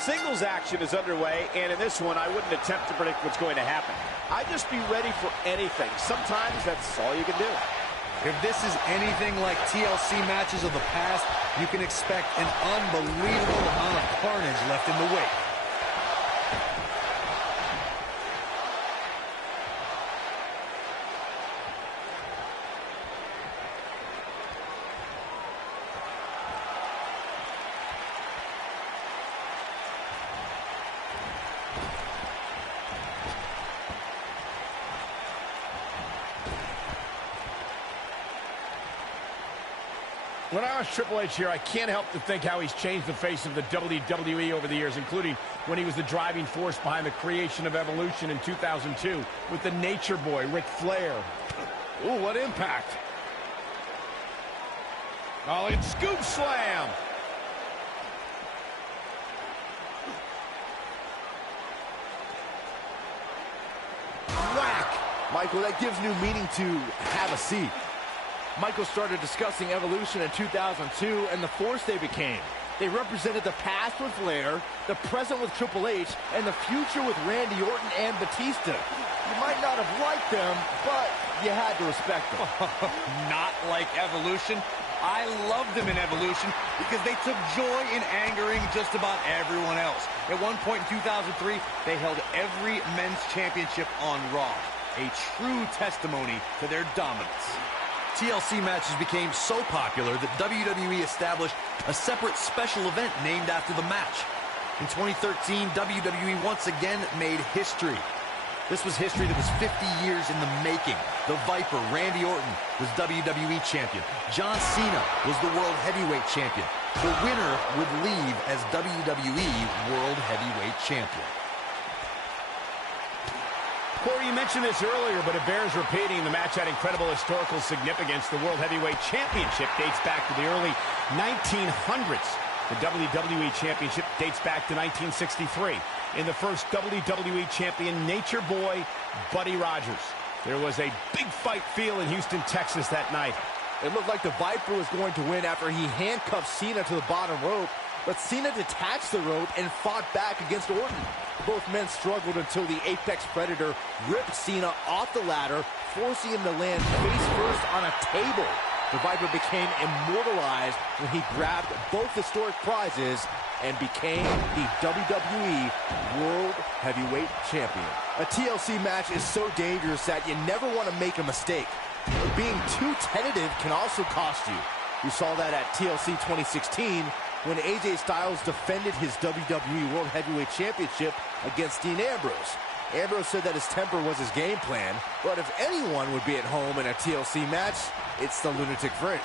Singles action is underway, and in this one, I wouldn't attempt to predict what's going to happen. I'd just be ready for anything. Sometimes that's all you can do. If this is anything like TLC matches of the past, you can expect an unbelievable amount of carnage left in the wake. When I watch Triple H here, I can't help to think how he's changed the face of the WWE over the years, including when he was the driving force behind the creation of Evolution in 2002 with the Nature Boy, Ric Flair. Ooh, what impact. Oh, it's scoop slam. Whack! Michael, that gives new meaning to have a seat. Michael started discussing Evolution in 2002 and the force they became. They represented the past with Flair, the present with Triple H, and the future with Randy Orton and Batista. You might not have liked them, but you had to respect them. Not like Evolution. I loved them in Evolution because they took joy in angering just about everyone else. At one point in 2003, they held every men's championship on Raw. A true testimony to their dominance. TLC matches became so popular that WWE established a separate special event named after the match. In 2013, WWE once again made history. This was history that was 50 years in the making. The Viper, Randy Orton, was WWE Champion. John Cena was the World Heavyweight Champion. The winner would leave as WWE World Heavyweight Champion. Corey, you mentioned this earlier, but it bears repeating. The match had incredible historical significance. The World Heavyweight Championship dates back to the early 1900s. The WWE Championship dates back to 1963. In the first WWE Champion, Nature Boy, Buddy Rogers. There was a big fight feel in Houston, Texas that night. It looked like the Viper was going to win after he handcuffed Cena to the bottom rope, but Cena detached the rope and fought back against Orton. Both men struggled until the Apex Predator ripped Cena off the ladder, forcing him to land face first on a table. The Viper became immortalized when he grabbed both historic prizes and became the WWE World Heavyweight Champion. A TLC match is so dangerous that you never want to make a mistake. But being too tentative can also cost you. We saw that at TLC 2016 when AJ Styles defended his WWE World Heavyweight Championship against Dean Ambrose. Ambrose said that his temper was his game plan, but if anyone would be at home in a TLC match, it's the Lunatic Fringe.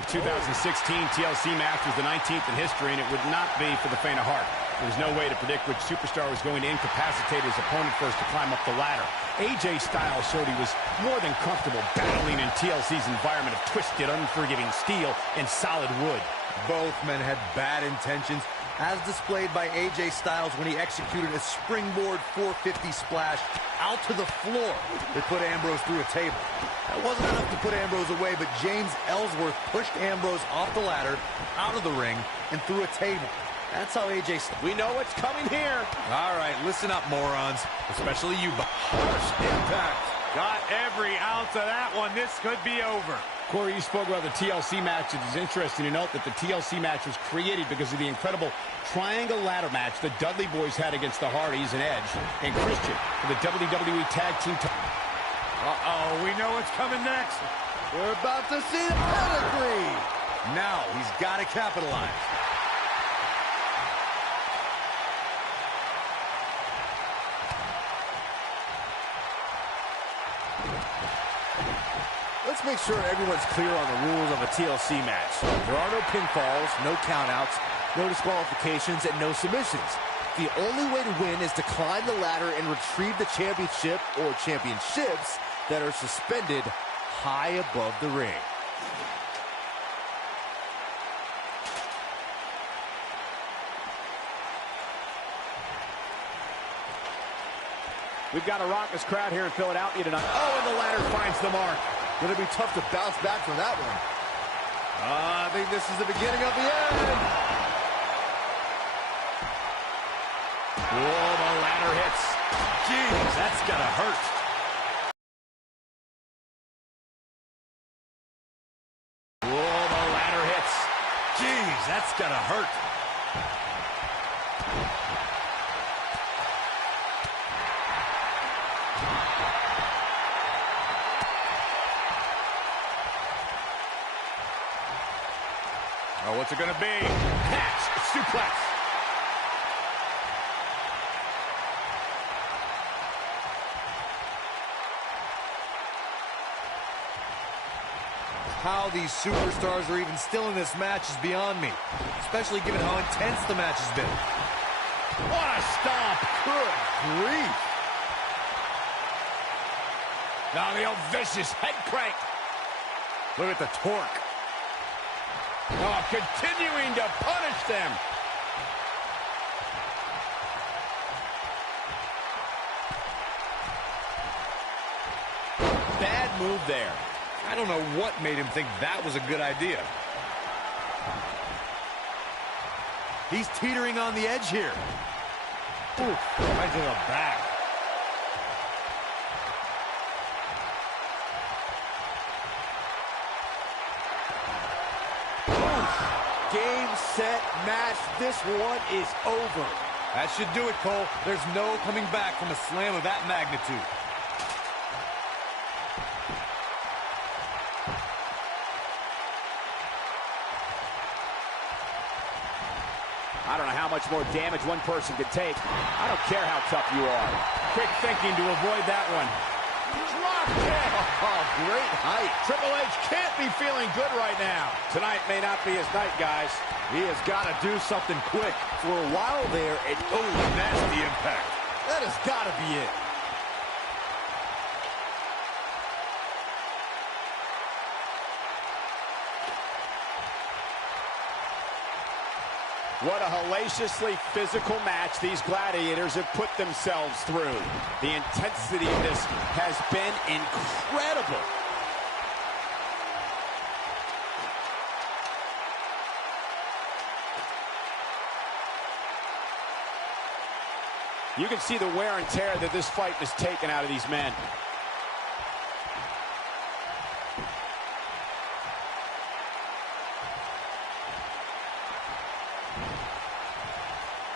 The 2016 TLC match was the 19th in history, and it would not be for the faint of heart. There was no way to predict which superstar was going to incapacitate his opponent first to climb up the ladder. AJ Styles showed he was more than comfortable battling in TLC's environment of twisted, unforgiving steel and solid wood. Both men had bad intentions, as displayed by AJ Styles when he executed a springboard 450 splash out to the floor that put Ambrose through a table. That wasn't enough to put Ambrose away, but James Ellsworth pushed Ambrose off the ladder, out of the ring, and through a table. That's how AJ... We know what's coming here. All right, listen up, morons. Especially you. Harsh impact. Got every ounce of that one. This could be over. Corey, you spoke about the TLC match. It is interesting to note that the TLC match was created because of the incredible triangle ladder match the Dudley Boys had against the Hardys and Edge and Christian for the WWE Tag Team Uh-oh, we know what's coming next. We're about to see the pedigree. Now he's got to capitalize. Let's make sure everyone's clear on the rules of a TLC match. There are no pinfalls, no countouts, no disqualifications, and no submissions. The only way to win is to climb the ladder and retrieve the championship or championships that are suspended high above the ring. We've got a raucous crowd here in Philadelphia tonight. Oh, and the ladder finds the mark. Gonna be tough to bounce back from that one. I think this is the beginning of the end. Whoa, the ladder hits. Jeez, that's gotta hurt. Whoa, the ladder hits. Jeez, that's gotta hurt. Oh, what's it gonna be? Catch, suplex. How these superstars are even still in this match is beyond me, especially given how intense the match has been. What a stomp. Good grief. Now the old vicious head crank. Look at the torque. Oh, continuing to punish them. Bad move there. I don't know what made him think that was a good idea. He's teetering on the edge here. Ooh, right to the back. Game, set, match. This one is over. That should do it, Cole. There's no coming back from a slam of that magnitude. I don't know how much more damage one person could take. I don't care how tough you are. Quick thinking to avoid that one. Drop kick. Oh, great height. Triple H can't be feeling good right now. Tonight may not be his night, guys. He has got to do something quick. For a while there, Nasty impact. that has got to be it. What a hellaciously physical match these gladiators have put themselves through. The intensity of this has been incredible. You can see the wear and tear that this fight has taken out of these men.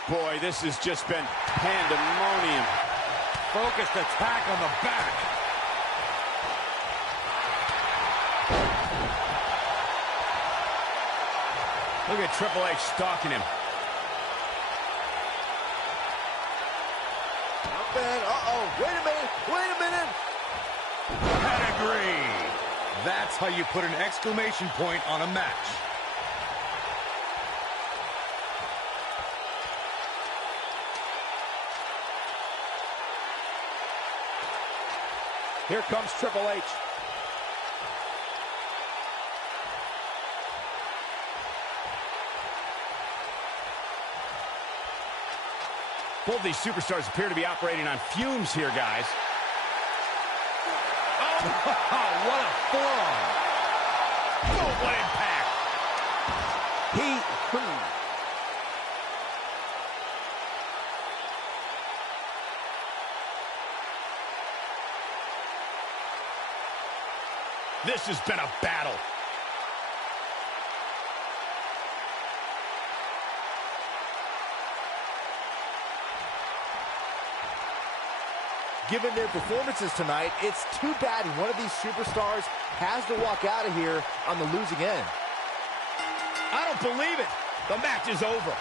Boy, this has just been pandemonium. Focused attack on the back. Look at Triple H stalking him. Not bad. Uh-oh. Wait a minute. Wait a minute. Pedigree. That's how you put an exclamation point on a match. Here comes Triple H. Both these superstars appear to be operating on fumes here, guys. Oh, what a forearm. Oh, what impact. This has been a battle. Given their performances tonight, it's too bad one of these superstars has to walk out of here on the losing end. I don't believe it. The match is over.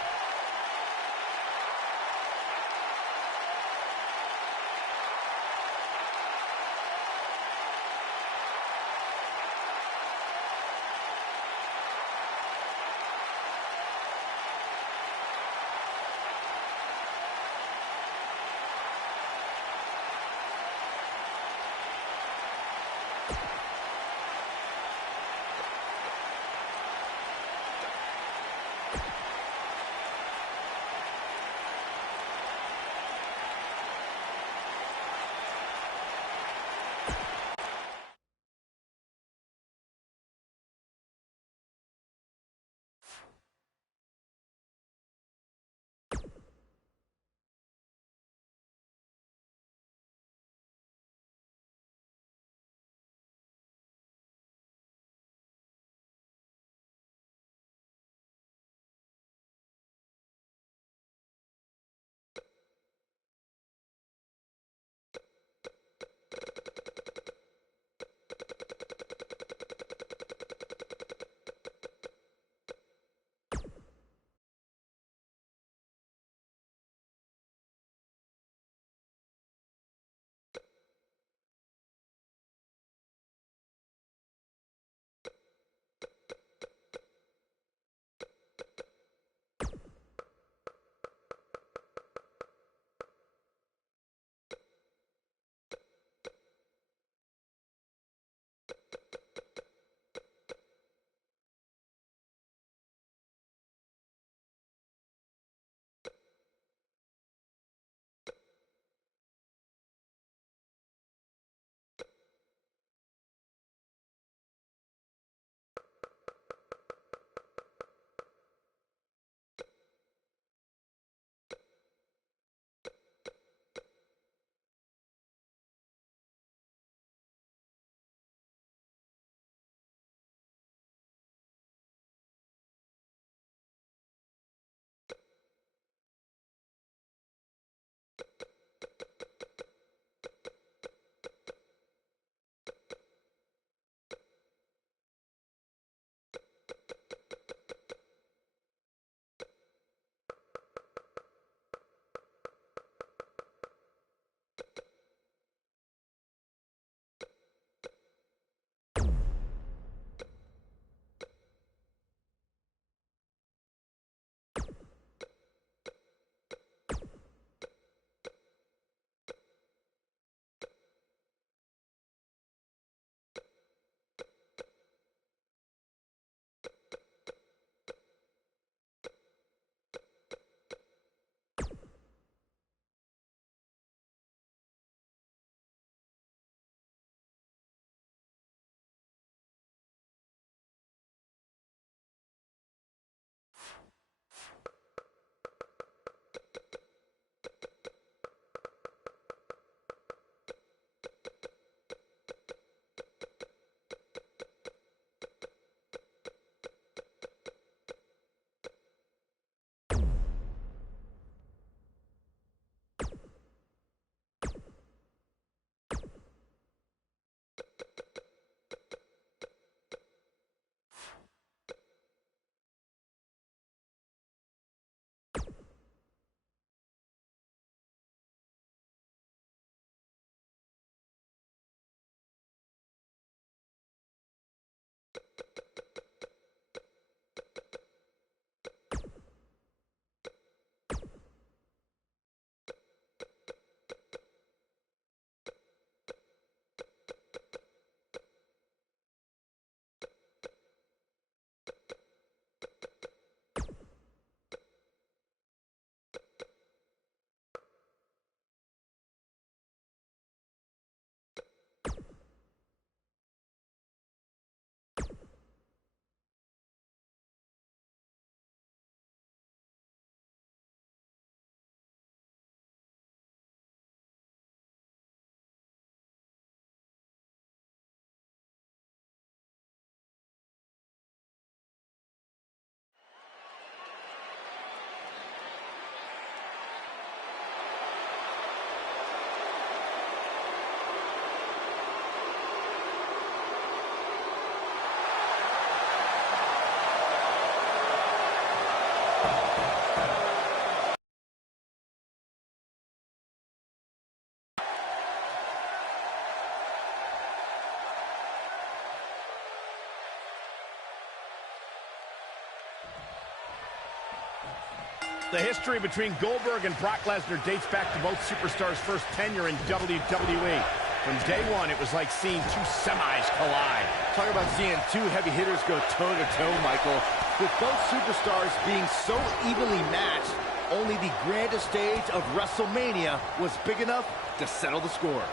The history between Goldberg and Brock Lesnar dates back to both superstars' first tenure in WWE. From day one, it was like seeing two semis collide. Talk about seeing two heavy hitters go toe-to-toe, Michael. With both superstars being so evenly matched, only the grandest stage of WrestleMania was big enough to settle the score.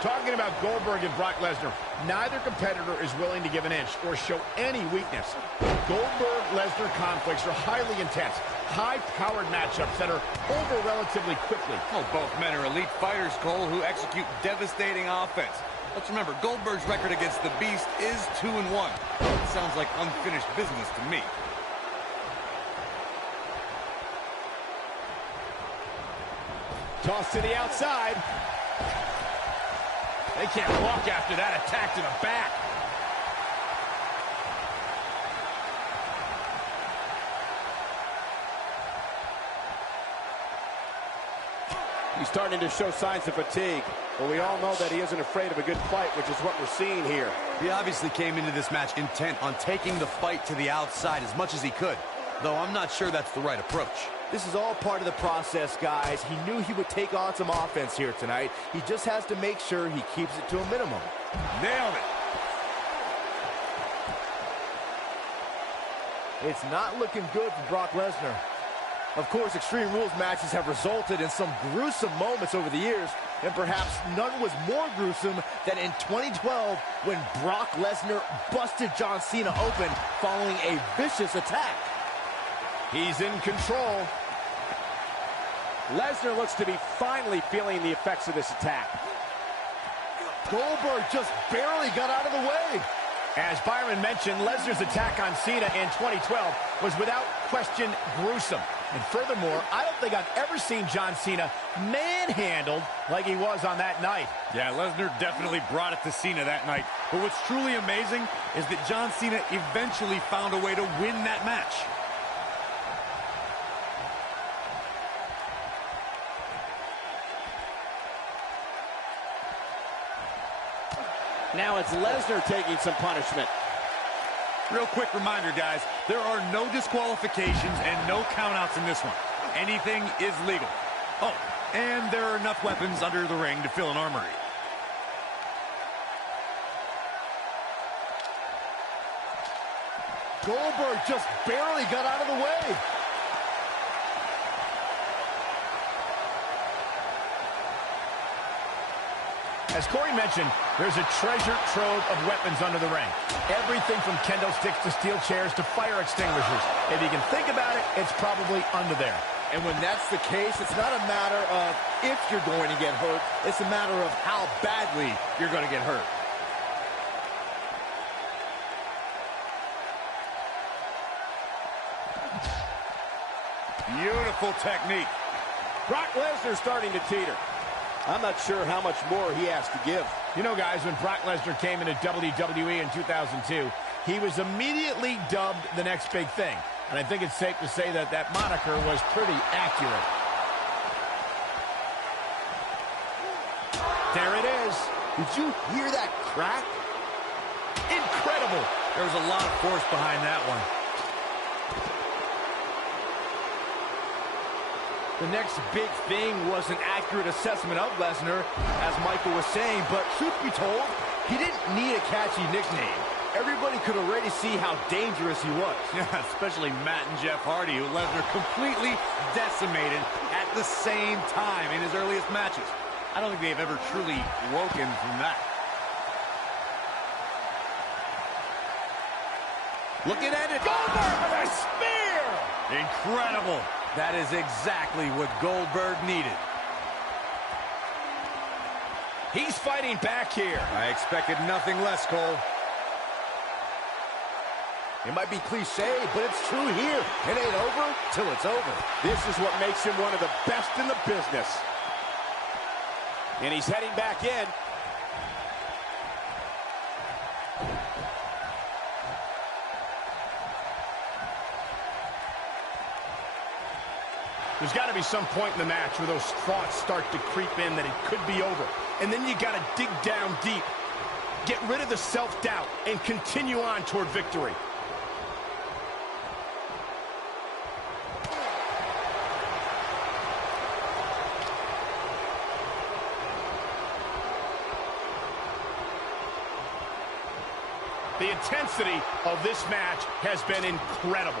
Talking about Goldberg and Brock Lesnar, neither competitor is willing to give an inch or show any weakness. Goldberg-Lesnar conflicts are highly intense, high-powered matchups that are over relatively quickly. Well, both men are elite fighters, Cole, who execute devastating offense. Let's remember, Goldberg's record against the Beast is 2-1. It sounds like unfinished business to me. Toss to the outside. They can't walk after that attack to the back. He's starting to show signs of fatigue, but we all know that he isn't afraid of a good fight, which is what we're seeing here. He obviously came into this match intent on taking the fight to the outside as much as he could, though I'm not sure that's the right approach. This is all part of the process, guys. He knew he would take on some offense here tonight. He just has to make sure he keeps it to a minimum. Nailed it. It's not looking good for Brock Lesnar. Of course, Extreme Rules matches have resulted in some gruesome moments over the years, and perhaps none was more gruesome than in 2012 when Brock Lesnar busted John Cena open following a vicious attack. He's in control. Lesnar looks to be finally feeling the effects of this attack. Goldberg just barely got out of the way. As Byron mentioned, Lesnar's attack on Cena in 2012 was without question gruesome. And furthermore, I don't think I've ever seen John Cena manhandled like he was on that night. Yeah, Lesnar definitely brought it to Cena that night. But what's truly amazing is that John Cena eventually found a way to win that match. Now it's Lesnar taking some punishment. Real quick reminder, guys, there are no disqualifications and no countouts in this one. Anything is legal. Oh, and there are enough weapons under the ring to fill an armory. Goldberg just barely got out of the way. As Corey mentioned, there's a treasure trove of weapons under the ring. Everything from kendo sticks to steel chairs to fire extinguishers. If you can think about it, it's probably under there. And when that's the case, it's not a matter of if you're going to get hurt. It's a matter of how badly you're going to get hurt. Beautiful technique. Brock Lesnar starting to teeter. I'm not sure how much more he has to give. You know, guys, when Brock Lesnar came into WWE in 2002, he was immediately dubbed the next big thing. And I think it's safe to say that that moniker was pretty accurate. There it is. Did you hear that crack? Incredible. There was a lot of force behind that one. The next big thing was an accurate assessment of Lesnar, as Michael was saying, but truth be told, he didn't need a catchy nickname. Everybody could already see how dangerous he was. Yeah, especially Matt and Jeff Hardy, who Lesnar completely decimated at the same time in his earliest matches. I don't think they've ever truly woken from that. Looking at it. Goldberg with a spear! Incredible. That is exactly what Goldberg needed. He's fighting back here. I expected nothing less, Cole. It might be cliche, but it's true here. It ain't over till it's over. This is what makes him one of the best in the business. And he's heading back in. There's got to be some point in the match where those thoughts start to creep in that it could be over. And then you got to dig down deep, get rid of the self-doubt, and continue on toward victory. The intensity of this match has been incredible.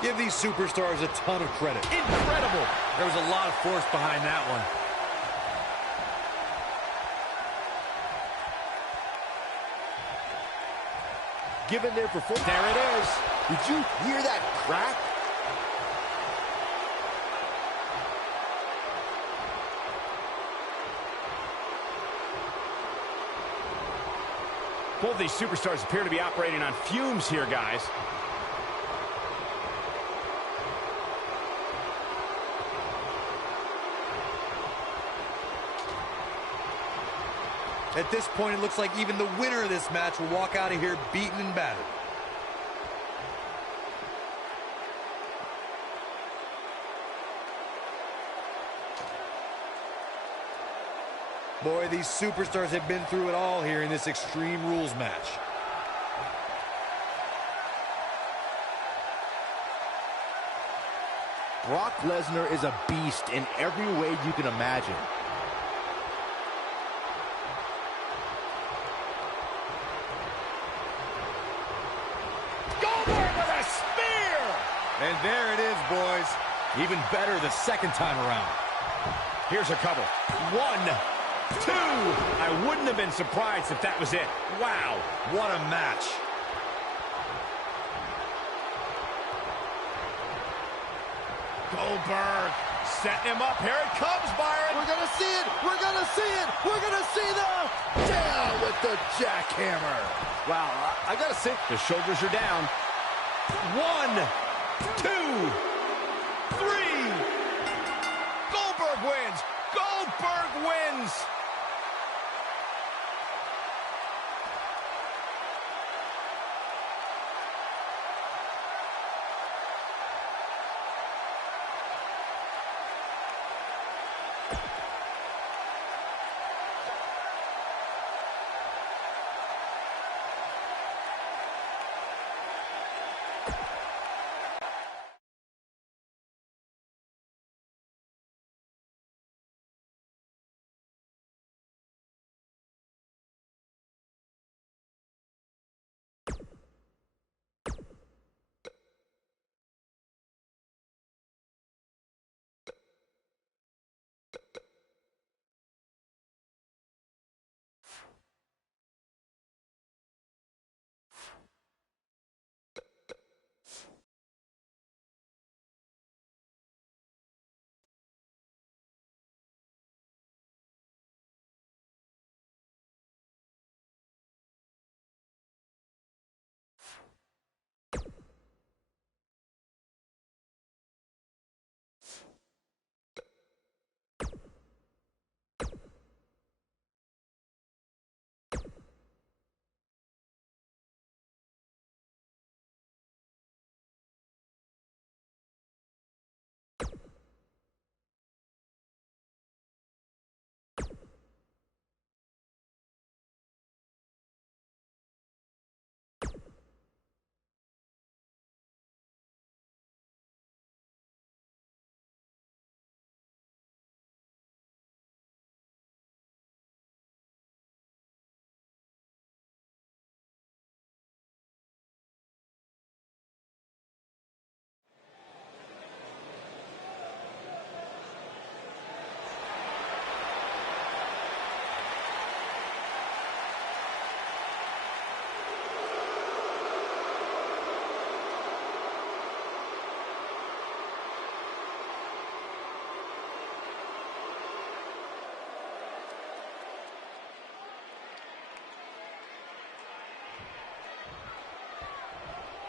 Give these superstars a ton of credit. Incredible. There was a lot of force behind that one. Given their performance, there it is. Did you hear that crack? Both these superstars appear to be operating on fumes here, guys. At this point, it looks like even the winner of this match will walk out of here beaten and battered. Boy, these superstars have been through it all here in this Extreme Rules match. Brock Lesnar is a beast in every way you can imagine. And there it is, boys. Even better the second time around. Here's a couple. 1, 2. I wouldn't have been surprised if that was it. Wow. What a match. Goldberg setting him up. Here it comes, Byron. We're going to see it. We're going to see it. We're going to see the down with the jackhammer. Wow, I got to say, the shoulders are down. 1, 2, 3. Goldberg wins. Goldberg wins.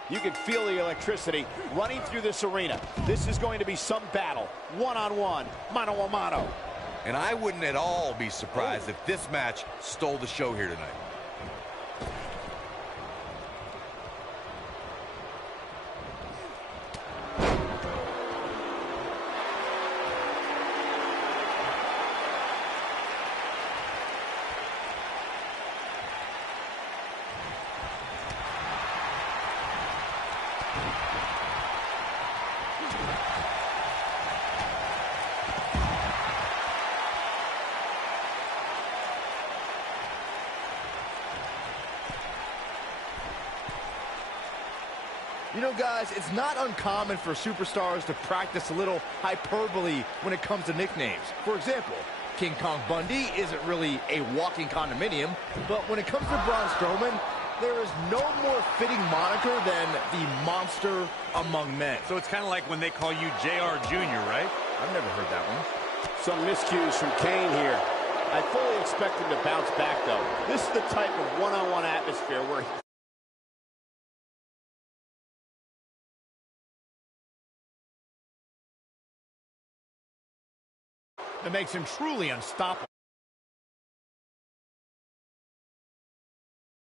You can feel the electricity running through this arena. This is going to be some battle. One-on-one, mano-a-mano. And I wouldn't at all be surprised if this match stole the show here tonight. You know, guys, it's not uncommon for superstars to practice a little hyperbole when it comes to nicknames. For example, King Kong Bundy isn't really a walking condominium, but when it comes to Braun Strowman, there is no more fitting moniker than the monster among men. So it's kind of like when they call you JR Jr., right? I've never heard that one. Some miscues from Kane here. I fully expect him to bounce back, though. This is the type of one-on-one atmosphere where that makes him truly unstoppable.